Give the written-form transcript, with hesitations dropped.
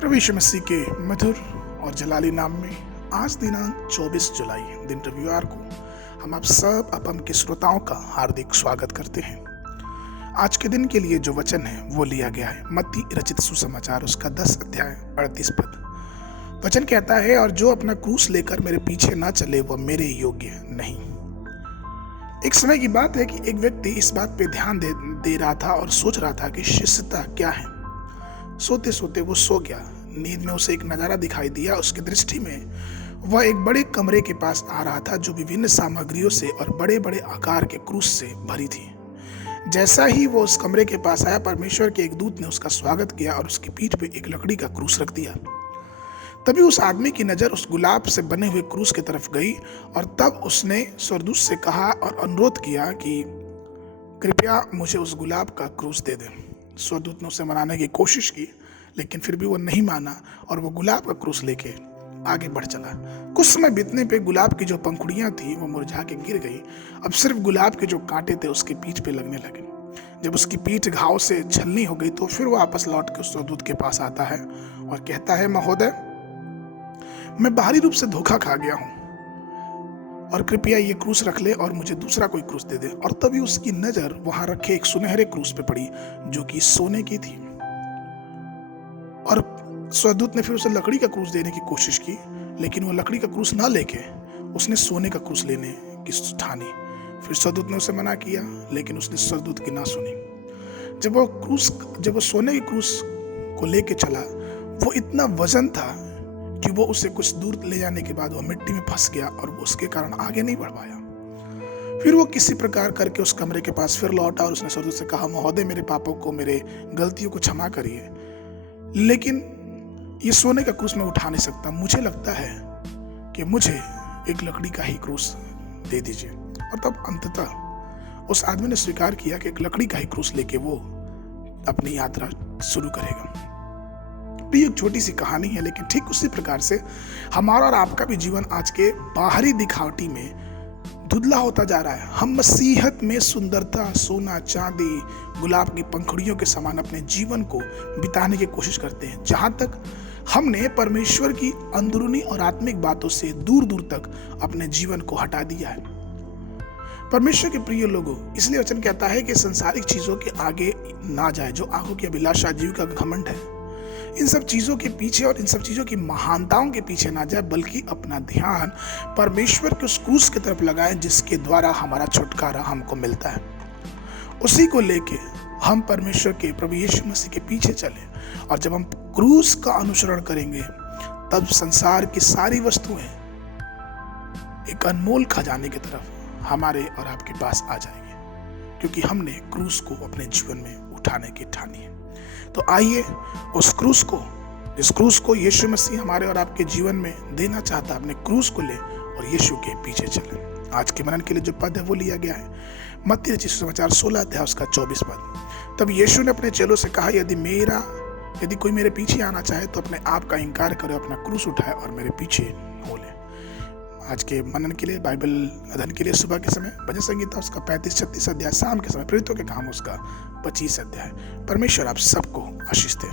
प्रभु यीशु मसीह के मधुर और जलाली नाम में आज दिनांक 24 जुलाई दिन रविवार को हम आप सब अपम के श्रोताओं का हार्दिक स्वागत करते हैं। आज के दिन के लिए जो वचन है वो लिया गया है मत्ती रचित सुसमाचार उसका 10 अध्याय 38 पद। वचन कहता है, और जो अपना क्रूस लेकर मेरे पीछे ना चले वह मेरे योग्य नहीं। एक समय की बात है कि एक व्यक्ति इस बात पे ध्यान दे रहा था और सोच रहा था कि शिष्यता क्या है। सोते सोते वो सो गया। नींद में उसे एक नजारा दिखाई दिया। उसकी दृष्टि में वह एक बड़े कमरे के पास आ रहा था जो विभिन्न सामग्रियों से और बड़े बड़े आकार के क्रूस से भरी थी। जैसा ही वो उस कमरे के पास आया, परमेश्वर के एक दूत ने उसका स्वागत किया और उसकी पीठ पे एक लकड़ी का क्रूस रख दिया। तभी उस आदमी की नजर उस गुलाब से बने हुए क्रूस की तरफ गई और तब उसने स्वर्गदूत से कहा और अनुरोध किया कि कृपया मुझे उस गुलाब का क्रूस दे दे। स्वर्गदूत ने उसे मनाने की कोशिश की, लेकिन फिर भी वो नहीं माना और वो गुलाब का क्रूस लेके आगे बढ़ चला। कुछ समय बीतने पे गुलाब की जो पंखुड़ियां थी वो मुरझा के गिर गई। अब सिर्फ गुलाब के जो कांटे थे उसकी पीठ पे लगने लगे। जब उसकी पीठ घाव से छलनी हो गई तो फिर वो वापस लौट के उस स्वर्गदूत के पास आता है और कहता है, महोदय, मैं बाहरी रूप से धोखा खा गया हूं और कृपया ये क्रूस रख ले और मुझे दूसरा कोई क्रूस दे दे। और तभी उसकी नजर वहां रखे एक सुनहरे क्रूस पे पड़ी जो कि सोने की थी। और स्वर्गदूत ने फिर उसे लकड़ी का क्रूस देने की कोशिश की, लेकिन वो लकड़ी का क्रूस ना लेके उसने सोने का क्रूस लेने की ठानी। फिर स्वर्गदूत ने उसे मना किया, लेकिन उसने स्वर्गदूत की ना सुनी। जब वो सोने के क्रूस को लेके चला, वो इतना वजन था कि वो उसे कुछ दूर ले जाने के बाद वो मिट्टी में फंस गया और वो उसके कारण आगे नहीं बढ़ पाया। फिर वो किसी प्रकार करके उस कमरे के पास फिर लौटा और उसने स्वर्गदूत से कहा, महोदय, मेरे पापों को, मेरे गलतियों को क्षमा करिए, लेकिन ये सोने का क्रूस मैं उठा नहीं सकता। मुझे लगता है कि मुझे एक लकड़ी का ही क्रूस दे दीजिए। और तब अंततः उस आदमी ने स्वीकार किया कि एक लकड़ी का ही क्रूस लेके वो अपनी यात्रा शुरू करेगा। ये एक छोटी सी कहानी है, लेकिन ठीक उसी प्रकार से हमारा और आपका भी जीवन आज के बाहरी दिखावटी में धुंधला होता जा रहा है। हम मसीहत में सुंदरता, सोना, चांदी, गुलाब की पंखुड़ियों के समान अपने जीवन को बिताने की कोशिश करते हैं, जहां तक हमने परमेश्वर की अंदरूनी और आत्मिक बातों से दूर दूर तक अपने जीवन को हटा दिया है। परमेश्वर के प्रिय लोगों, इसलिए वचन कहता है कि संसारिक चीजों के आगे ना जाए, जो आंखों की अभिलाषा, जीविका का घमंड है, इन सब चीजों के पीछे और इन सब चीजों की महानताओं के पीछे ना जाए, बल्कि अपना ध्यान परमेश्वर के उस क्रूस की तरफ लगाएं जिसके द्वारा हमारा छुटकारा हमको मिलता है। उसी को लेके हम परमेश्वर के प्रभु यीशु मसीह के पीछे चले, और जब हम क्रूस का अनुसरण करेंगे तब संसार की सारी वस्तुएं एक अनमोल खजाने की तरफ हमारे और आपके पास आ जाएंगे, क्योंकि हमने क्रूस को अपने जीवन में उठाने की ठानी है। तो आइए उस क्रूस को, जिस क्रूस को यीशु मसीह हमारे और आपके जीवन में देना चाहता है, अपने क्रूस को ले और यीशु के पीछे चलें। आज के मनन के लिए जो पद है वो लिया गया है मत्ती रचित सुसमाचार 16 अध्याय उसका 24 पद। तब यीशु ने अपने चेलों से कहा, यदि कोई मेरे पीछे आना चाहे तो अपने आप का इंकार करे, अपना क्रूस उठाए और मेरे पीछे हो ले। आज के मनन के लिए, बाइबल अध्ययन के लिए सुबह के समय भजन संगीता उसका 35-36 अध्याय, शाम के समय प्रेरितों के काम उसका 25 अध्याय। परमेश्वर आप सबको आशीष दे।